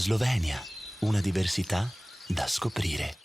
Slovenia, una diversità da scoprire.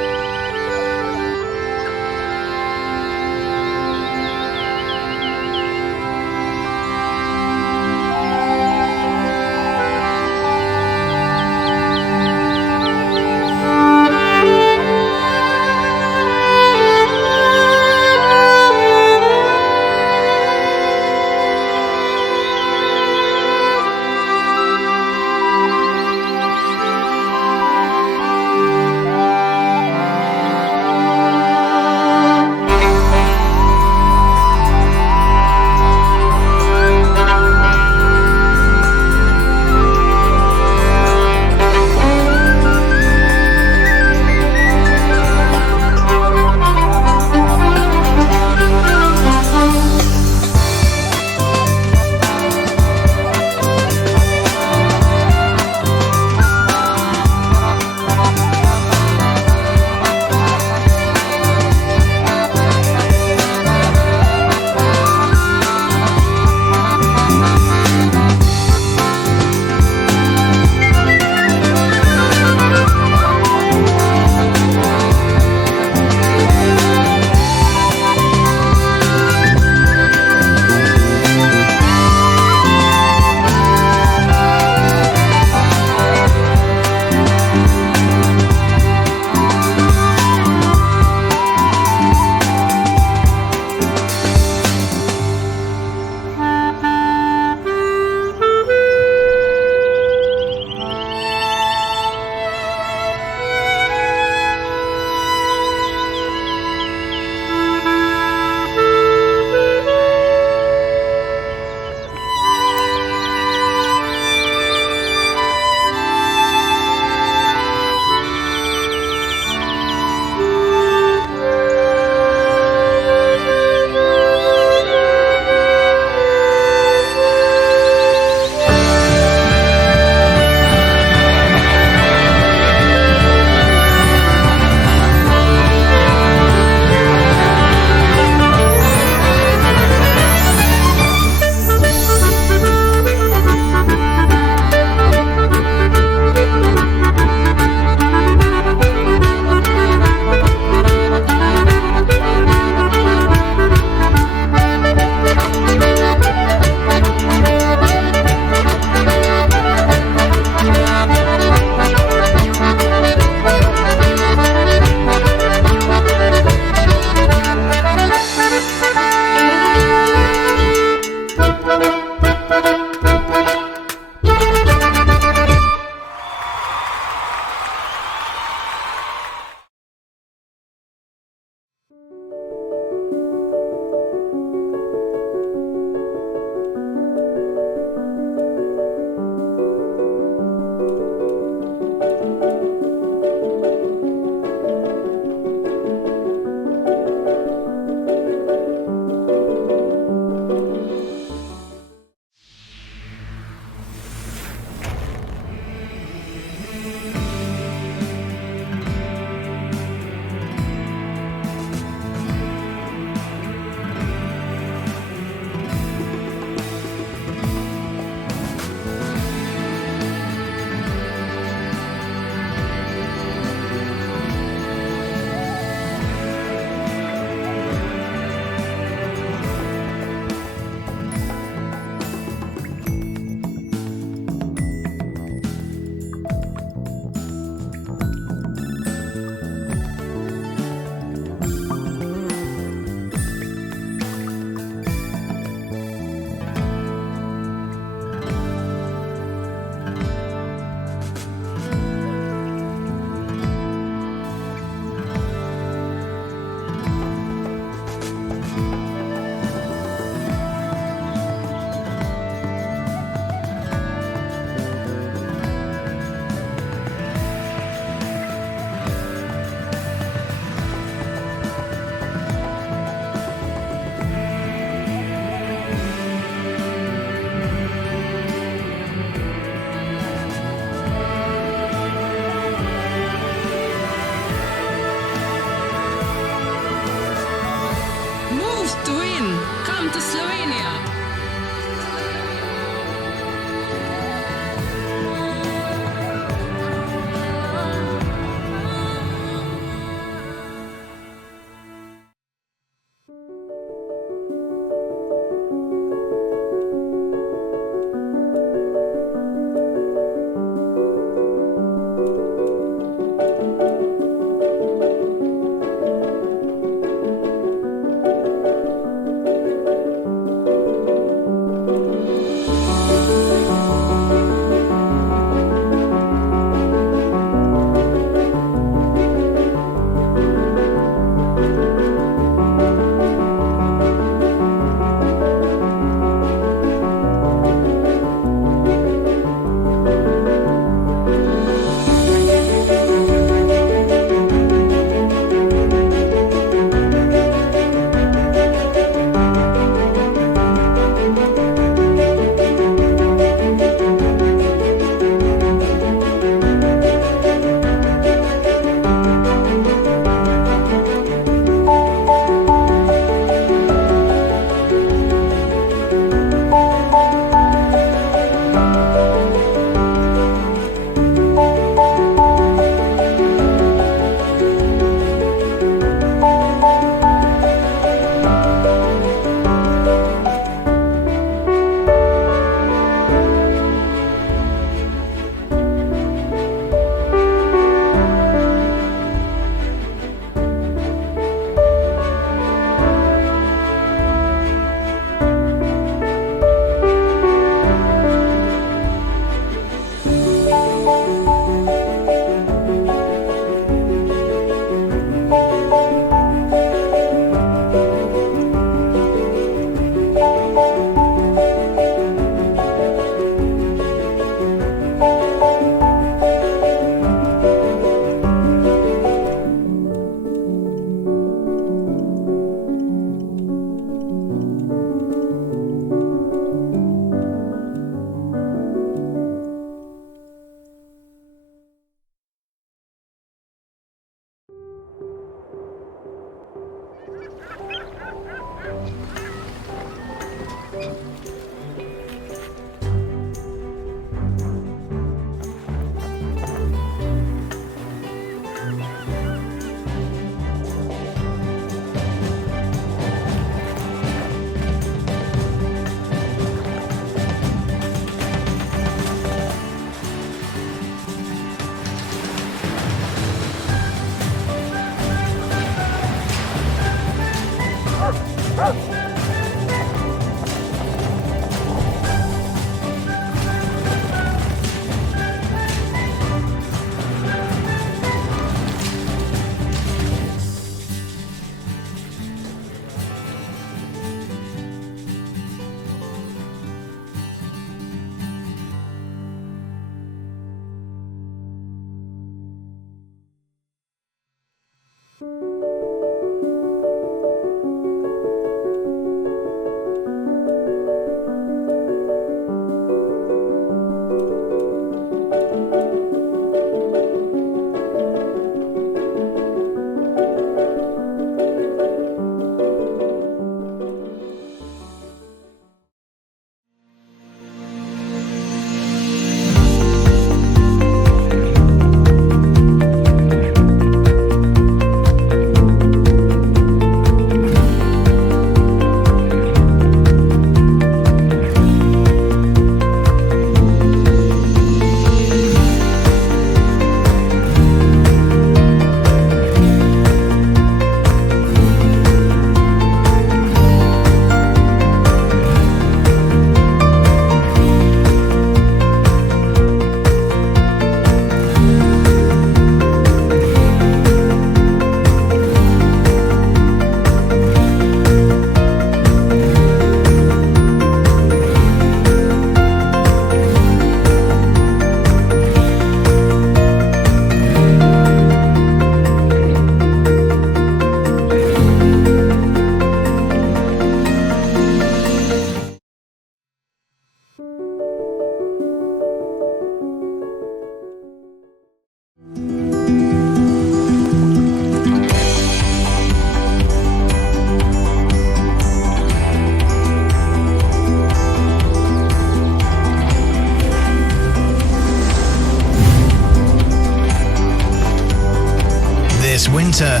winter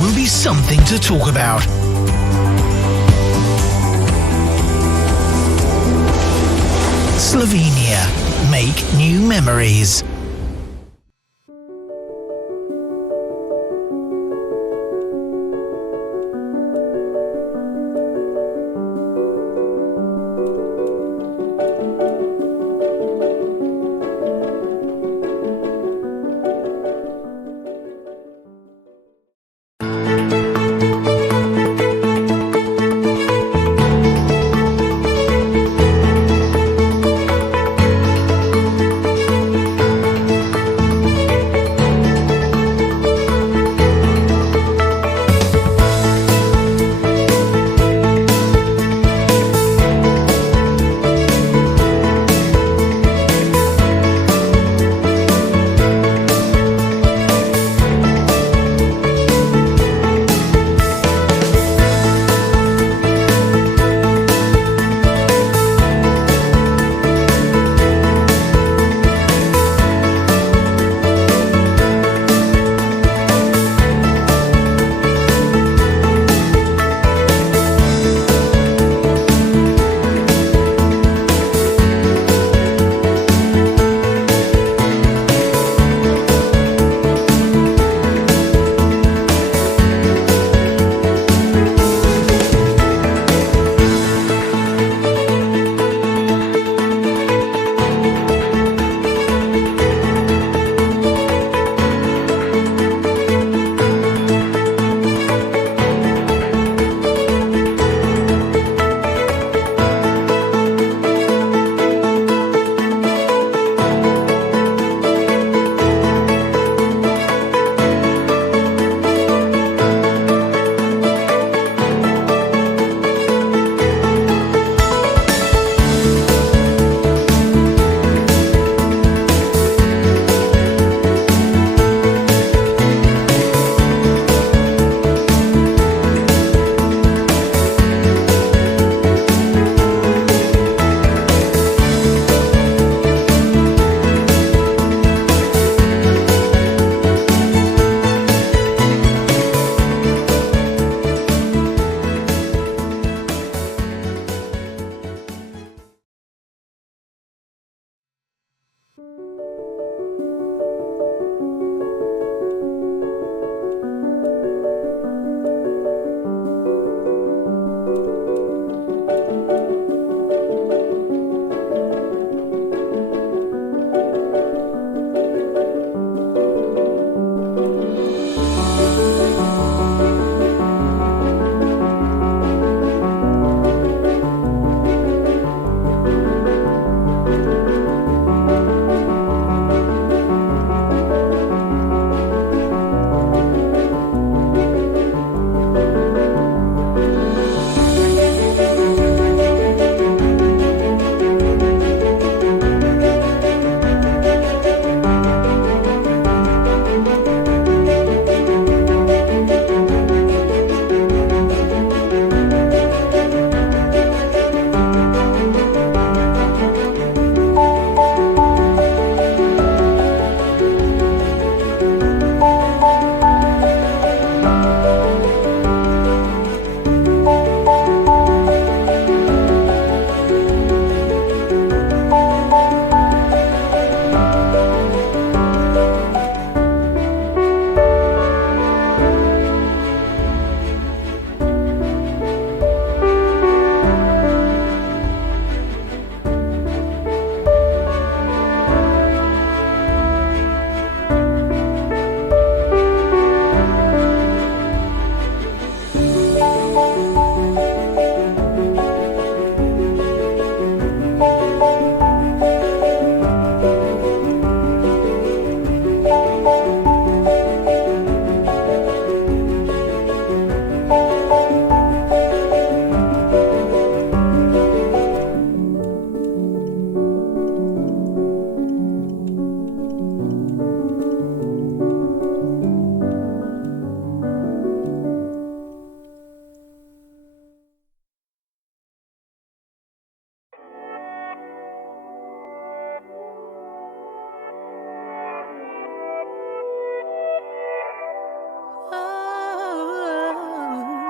will be something to talk about. Slovenia. Make new memories.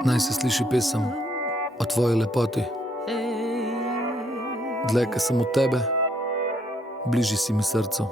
Naj se sliši pesem o tvoji lepoti. Dlje, ko sem od tebe, bližji si mi srcu.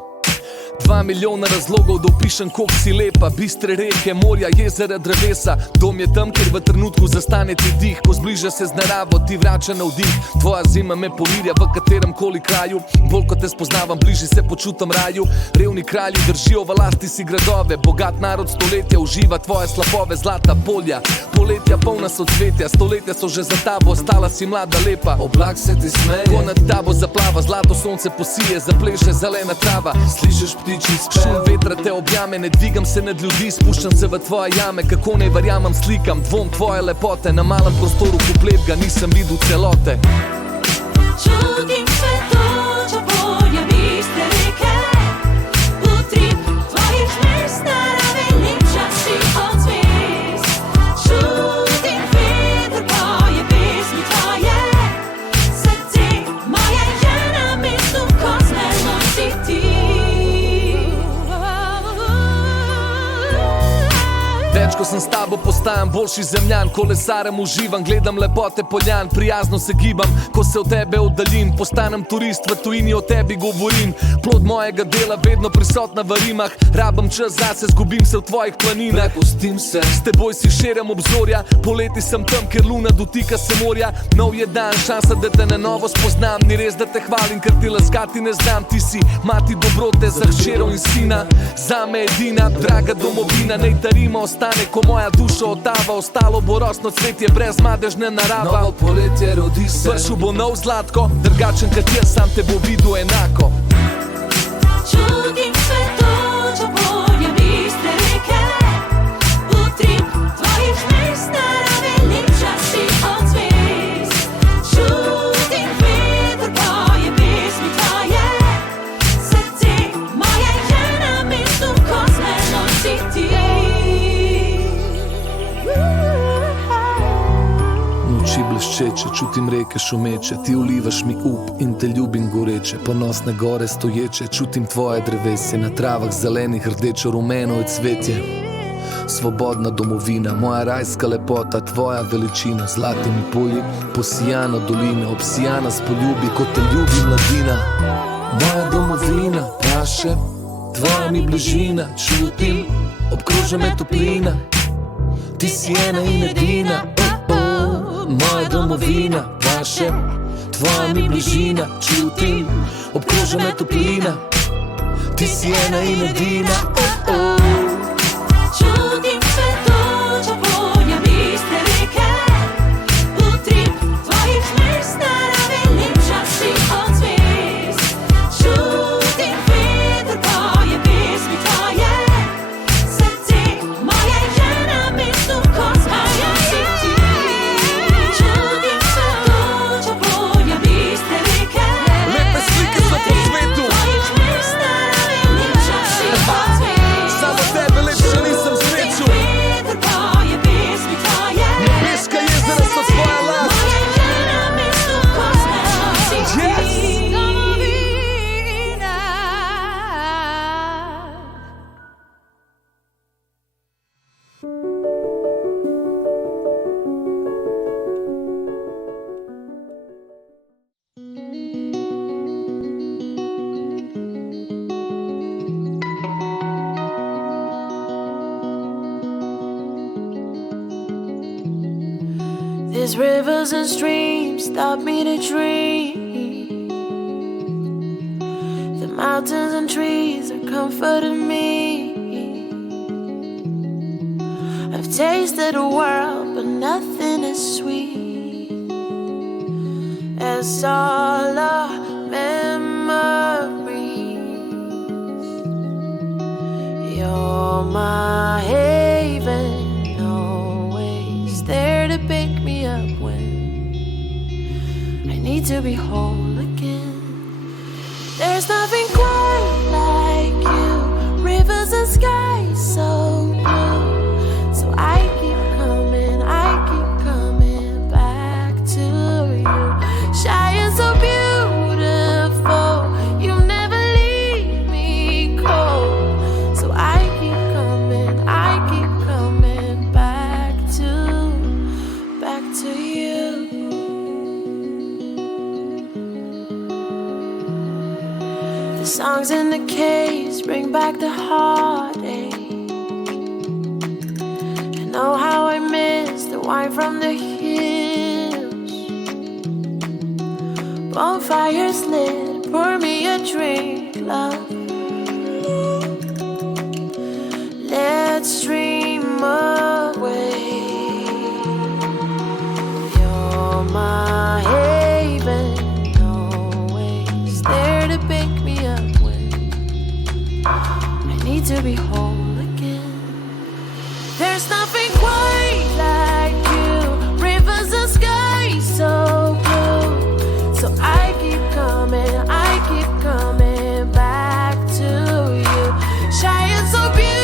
2 milijona razlogov, da opišem, koliko si lepa. Bistre reke, morja, jezera, drevesa. Dom je tam, kjer v trenutku zastane ti dih. Ko zbliža se z naravo, ti vrača navdih. Tvoja zima me pomirja v katerem koli kraju. Bolj ko te spoznavam, bližji se počutam raju. Revni kralji držijo v lasti si gradove. Bogat narod stoletja uživa tvoje slapove. Zlata polja, poletja polna socvetja. Stoletja so že za tabo, ostala si mlada lepa. Oblak se ti smeje, ko nad tabo zaplava. Zlato sonce posije, zapleše zelena trava. Slišiš ptiči spev, šum vetra te objame. Ne dvigam se nad ljudi, spuščam se v tvoje jame. Kako ne verjamem slikam, dvom tvoje lepote. Na malem prostoru kupletga nisem videl celote. Čutim cvetoča polja, bistre reke, utrip tvojih mest, narave lepša si od zvezd. Čutim veter poje pesmi tvoje, srce moje je na mestu, ko zmerno si ti. Več ko sem s tabo postajam boljši zemljan. Kolesarem uživam, gledam lepote poljan. Prijazno se gibam, ko se od tebe oddaljim. Postanem turist, v tujini o tebi govorim. Plod mojega dela, vedno prisotna v rimah. Rabam čas zase, zgubim se v tvojih planinah. Prepustim se, s teboj si širjam obzorja. Poleti sem tam, ker luna dotika se morja. Nov je dan, šansa, da te na novo spoznam. Ni res, da te hvalim, ker ti laskati ne znam. Ti si mati dobrote za hčero in sina. Zame edina, draga domovina. Nej ta rima ostane, ko moja duša odtava. Ostalo bo rosno cvetje, brez madežne narava. Novo poletje rodi se, Pršel bo nov zlatko, drugačen kad jaz, sam te bo videl enako. Čutim cvetoča polja, bistre reke, utrip tvojih mest, narave lepša si od zvezd. Čutim veter poje pesmi tvoje, srce moje je na mestu, ko zmerno si ti. noči bleščeče, čutim reke šumeče. Ti ulivaš mi up in te ljubim goreče. Ponosne gore stoječe, čutim tvoje drevesje. Na travah zelenih rdečo rumeno je cvetje. Svobodna domovina, moja rajska lepota, tvoja veličina. Zlatimi polji, posijana dolina, obsijana s poljubi, kot te ljubi mladina. Moja domovina, praše, tvoja mi bližina. Čutim, obkroža me toplina, ti si ena in edina. Moja domovina, praše, tvoja mi bližina. Čutim, obkroža me toplina, ti si ena in edina. Čutim cvetoča polja, bistre reke, utrip tvojih mest, narave lepša si od zvezd. Čutim veter poje pesmi tvoje, srce moje je na mestu, ko zmaja si ti. Čutim cvetoča polja, bistre reke, Lepe slike so po svetu, tvojih mest, narave lepša si od zvezd. samo tebe lepše nisem srečal. Veter poje pesmi tvoje, Nebeška jezera so tvoja last. moje je na mestu, ko zmerno si ti. Yes! Domovina. These rivers and streams taught me to dream. The mountains and trees are comforting me. I've tasted the world, but nothing as sweet as all our memories. You're my haven, always there to pick me up when I need to be whole again. There's nothing quite like you, rivers and skies so blue. So I keep coming back to you. Shine so beautiful, you never leave me cold. So I keep coming back to bring back the heartache. And oh, how I miss the wine from the hills. Bonfires lit, pour me a drink, love. Let's dream away. You're my haven, always there to pick me up when I need to be whole again. There's nothing quite like you, rivers and skies so blue. So I keep coming back to you. Shine so beautiful.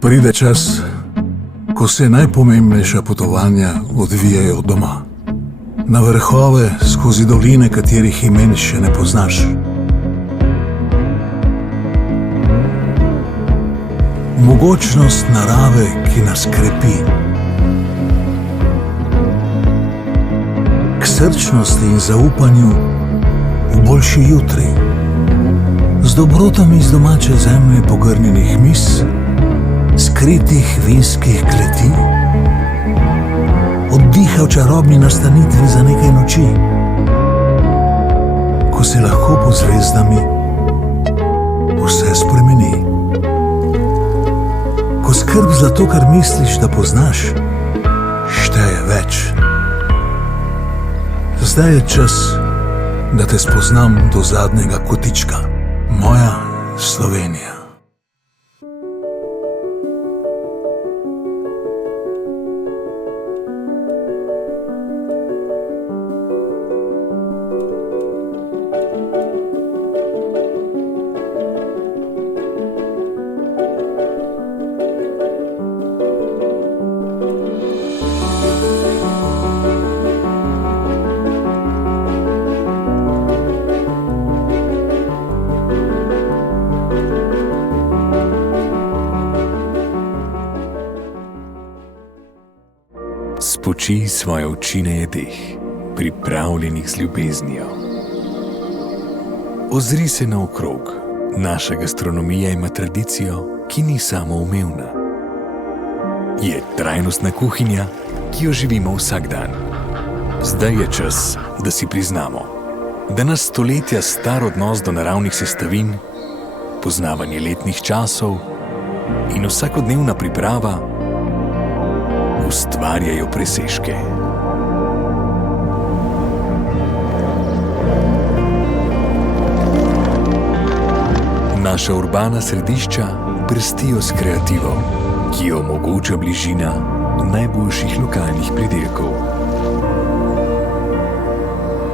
Pride čas, ko se najpomembnejša potovanja odvijajo doma. Na vrhove, skozi doline, katerih imen še ne poznaš. Mogočnost narave, ki nas krepi. K srčnosti in zaupanju v boljši jutri. Z dobrotami iz domače zemlje pogrnjenih mis, skritih vinskih kleti, oddiha v čarobni nastanitvi za nekaj noči, ko se lahko pod zvezdami vse spremeni. Ko skrb za to, kar misliš, da poznaš, šteje več. Zdaj je čas, da te spoznam do zadnjega kotička. Moja Slovenija. Uči svoje oči na jedeh, pripravljenih z ljubeznijo. Ozri se naokrog. Naša gastronomija ima tradicijo, ki ni samoumevna. Je trajnostna kuhinja, ki jo živimo vsak dan. Zdaj je čas, da si priznamo, da nas stoletja star odnos do naravnih sestavin, poznavanje letnih časov in vsakodnevna priprava ustvarjajo presežke. Naša urbana središča brstijo s kreativo, ki jo omogoča bližina najboljših lokalnih pridelkov.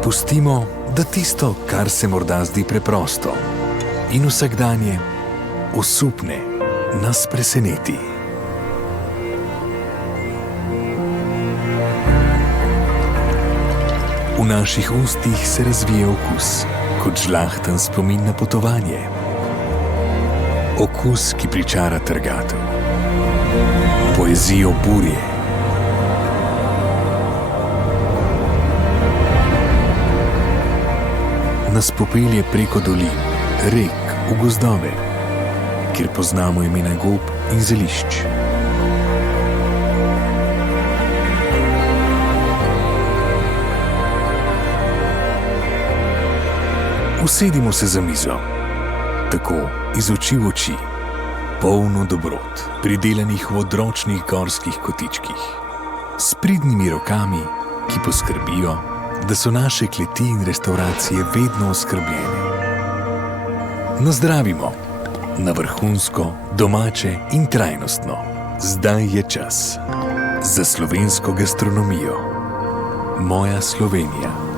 Pustimo, da tisto, kar se morda zdi preprosto in vsakdanje, osupne, nas preseneti. V naših ustih se razvije okus, kot žlahten spomin na potovanje. Okus, ki pričara trgatev. Poezijo burje. Nas popelje preko dolin, rek, v gozdove, kjer poznamo imena gob in zelišč. Usedimo se za mizo, tako iz oči v oči, polno dobrot, pridelanih v odročnih gorskih kotičkih, s pridnimi rokami, ki poskrbijo, da so naše kleti in restauracije vedno oskrbljene. Nazdravimo, na vrhunsko, domače in trajnostno. Zdaj je čas za slovensko gastronomijo. Moja Slovenija.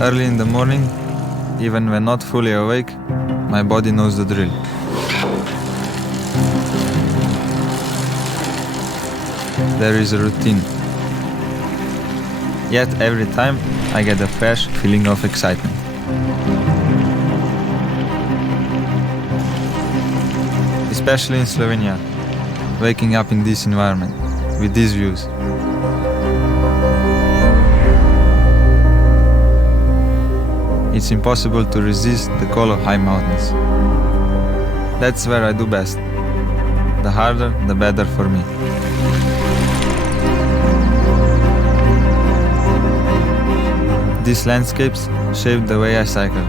Early in the morning, even when not fully awake, my body knows the drill. There is a routine. Yet every time I get a fresh feeling of excitement. Especially in Slovenia, waking up in this environment, with these views. It's impossible to resist the call of high mountains. That's where I do best. The harder, the better for me. These landscapes shape the way I cycle.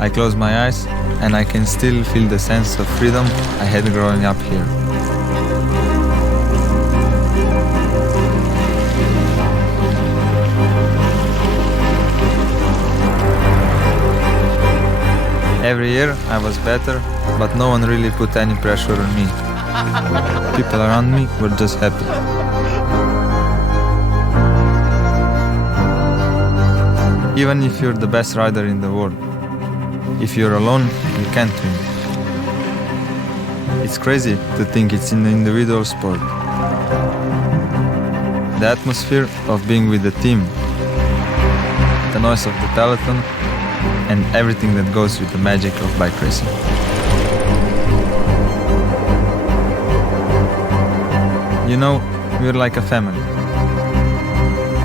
I close my eyes and I can still feel the sense of freedom I had growing up here. Every year I was better, but no one really put any pressure on me. People around me were just happy. Even if you're the best rider in the world, if you're alone, you can't win. It's crazy to think it's an individual sport. The atmosphere of being with the team, the noise of the peloton, and everything that goes with the magic of bike racing. You know, we're like a family.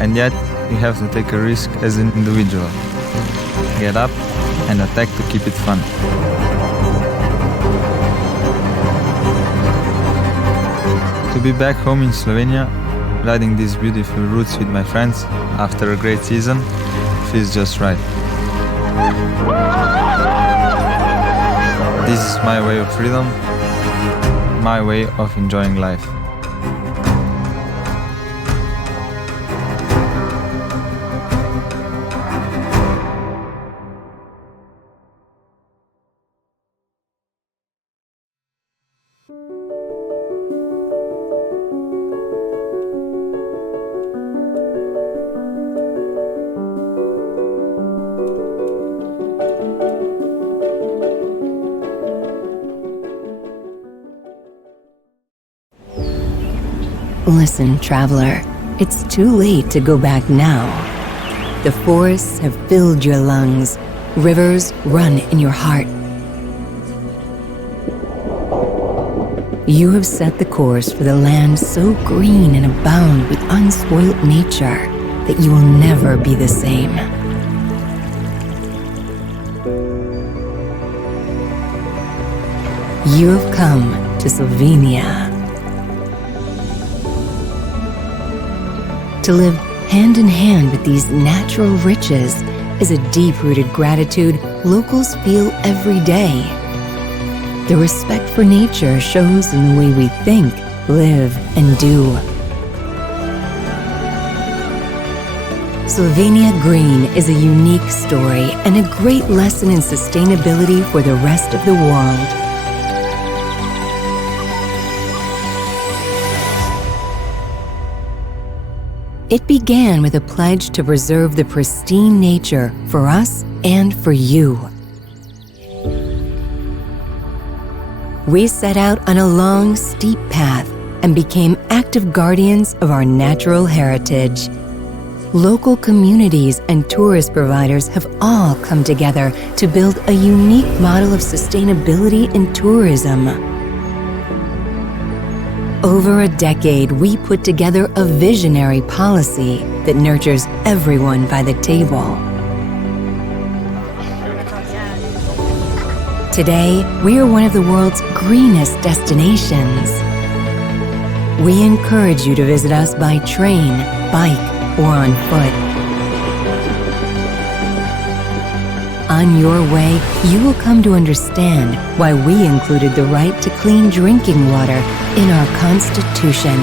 And yet, you have to take a risk as an individual. Get up and attack to keep it fun. To be back home in Slovenia, riding these beautiful routes with my friends after a great season, feels just right. This is my way of freedom, my way of enjoying life. Listen, traveler, it's too late to go back now. The forests have filled your lungs. Rivers run in your heart. You have set the course for the land so green and abound with unspoilt nature that you will never be the same. You have come to Slovenia. To live hand in hand with these natural riches is a deep-rooted gratitude locals feel every day. The respect for nature shows in the way we think, live, and do. Slovenia Green is a unique story and a great lesson in sustainability for the rest of the world. It began with a pledge to preserve the pristine nature for us and for you. We set out on a long, steep path and became active guardians of our natural heritage. Local communities and tourist providers have all come together to build a unique model of sustainability in tourism. Over a decade, we put together a visionary policy that nurtures everyone by the table. Today, we are one of the world's greenest destinations. We encourage you to visit us by train, bike, or on foot. On your way, you will come to understand why we included the right to clean drinking water in our Constitution.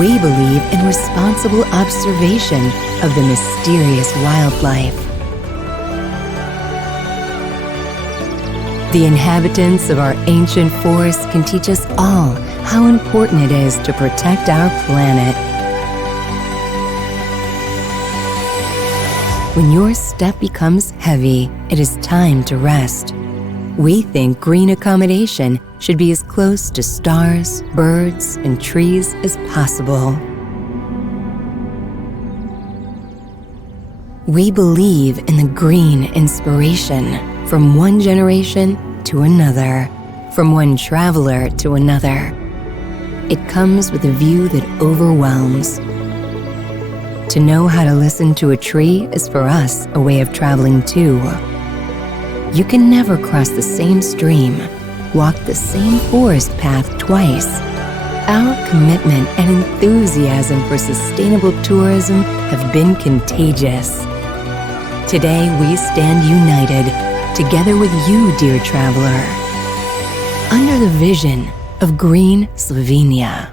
We believe in responsible observation of the mysterious wildlife. The inhabitants of our ancient forests can teach us all how important it is to protect our planet. When your step becomes heavy, it is time to rest. We think green accommodation should be as close to stars, birds, and trees as possible. We believe in the green inspiration from one generation to another, from one traveler to another. It comes with a view that overwhelms. To know how to listen to a tree is for us a way of traveling too. You can never cross the same stream, walk the same forest path twice. Our commitment and enthusiasm for sustainable tourism have been contagious. Today we stand united, together with you, dear traveler, under the vision of Green Slovenia.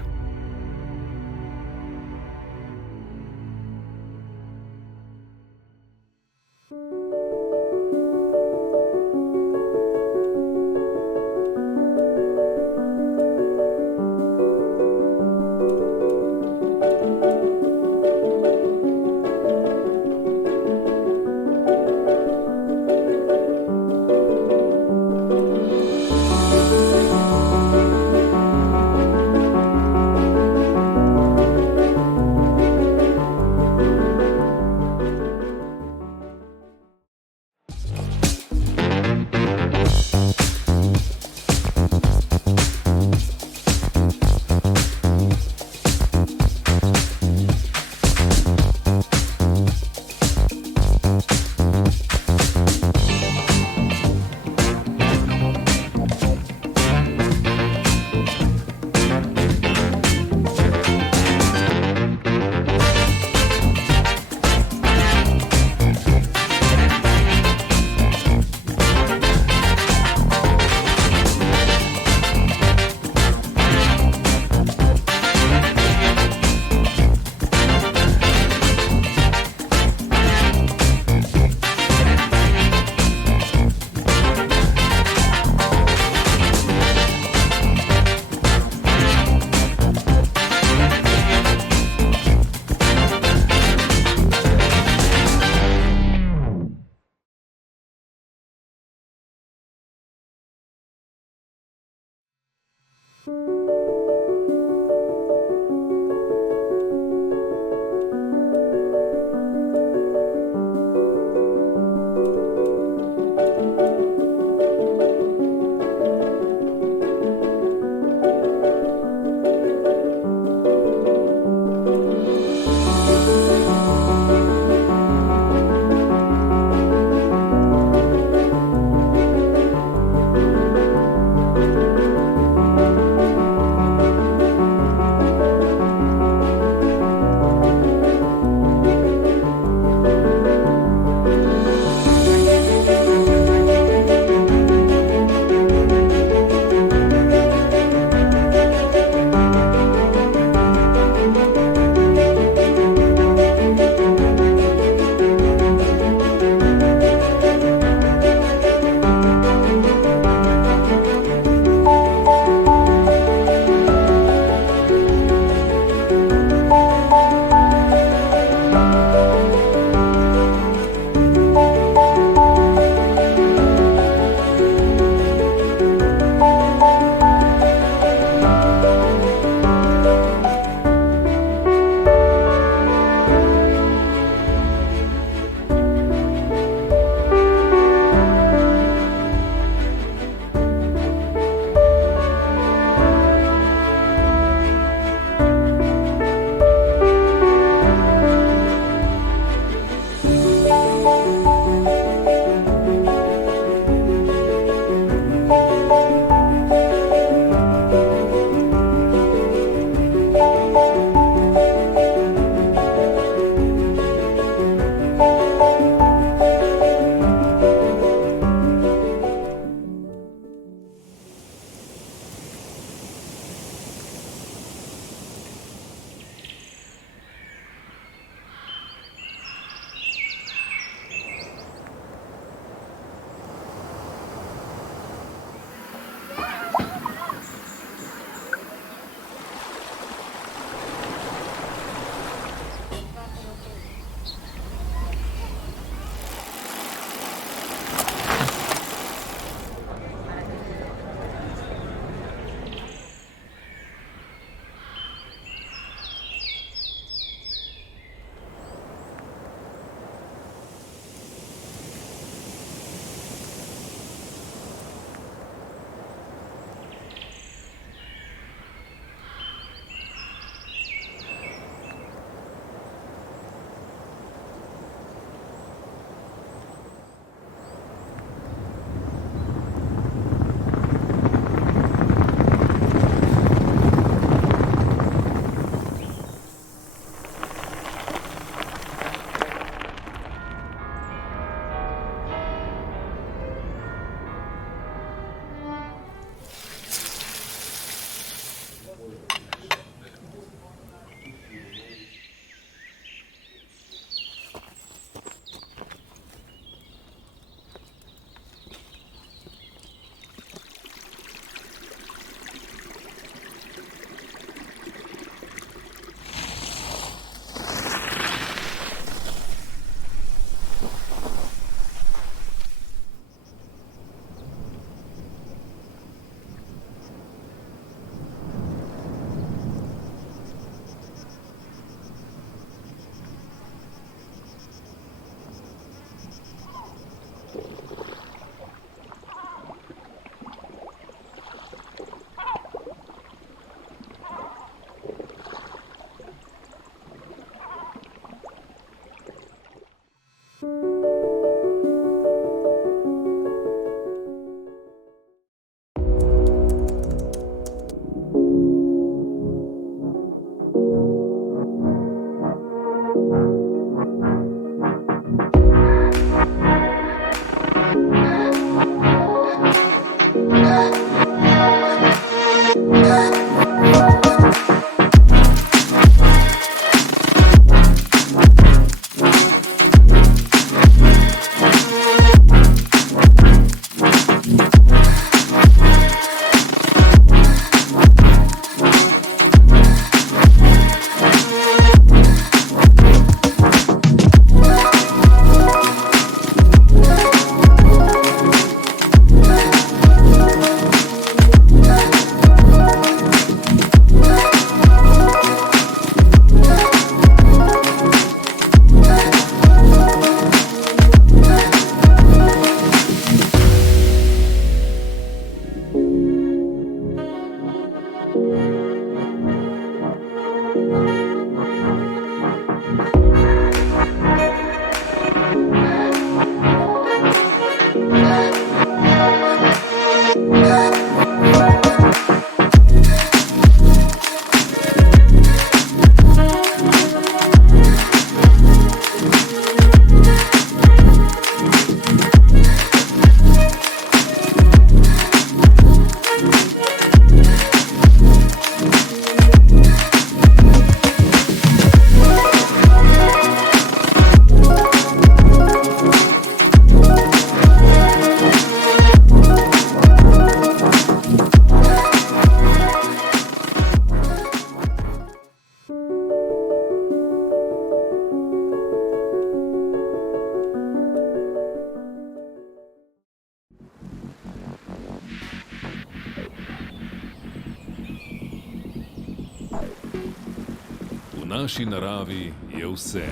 naši naravi je vse.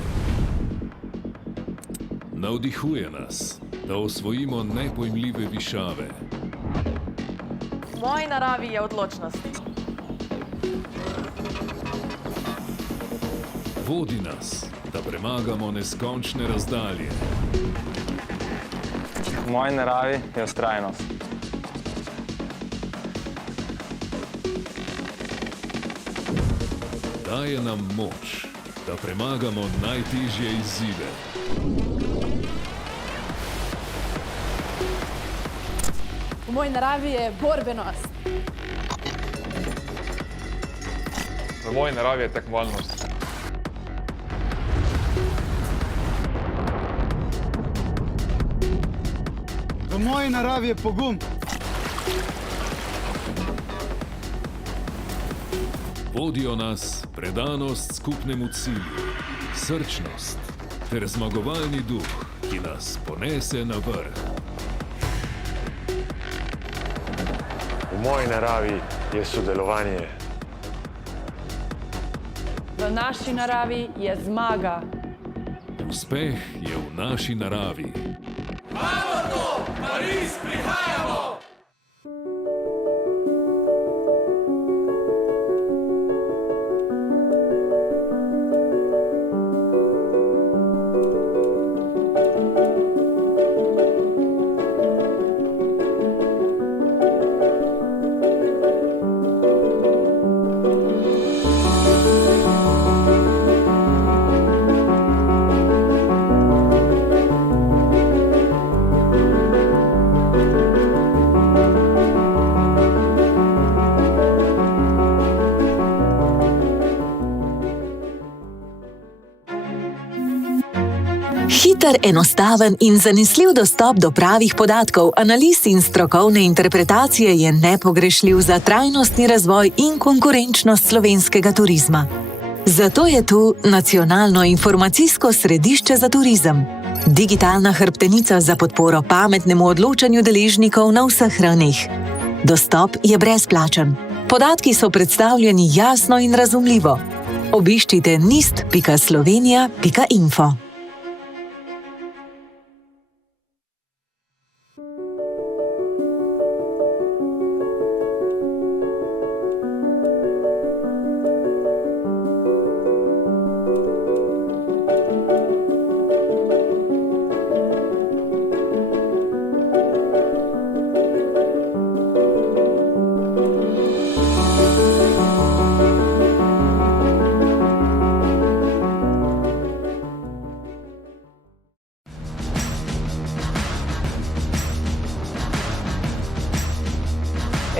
Navdihuje nas, da osvojimo nepojmljive višave. V moji naravi je odločnost. Vodi nas, da premagamo neskončne razdalje. V moji naravi je vztrajnost. Daje nam moč, da premagamo najtežje izzive. V moji naravi je borbenost. V moji naravi je tekmovalnost. V moji naravi je pogum. Vodijo nas predanost skupnemu cilju, srčnost ter zmagovalni duh, ki nas ponese na vrh. V moji naravi je sodelovanje. V naši naravi je zmaga. Uspeh je v naši naravi. Imamo to! Pariz, prihajamo! Hiter, enostaven in zanesljiv dostop do pravih podatkov, analiz in strokovne interpretacije je nepogrešljiv za trajnostni razvoj in konkurenčnost slovenskega turizma. Zato je tu Nacionalno informacijsko središče za turizem. Digitalna hrbtenica za podporo pametnemu odločanju deležnikov na vseh ravneh. Dostop je brezplačen. Podatki so predstavljeni jasno in razumljivo. Obiščite nist.slovenia.info.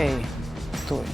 Ej, stoj.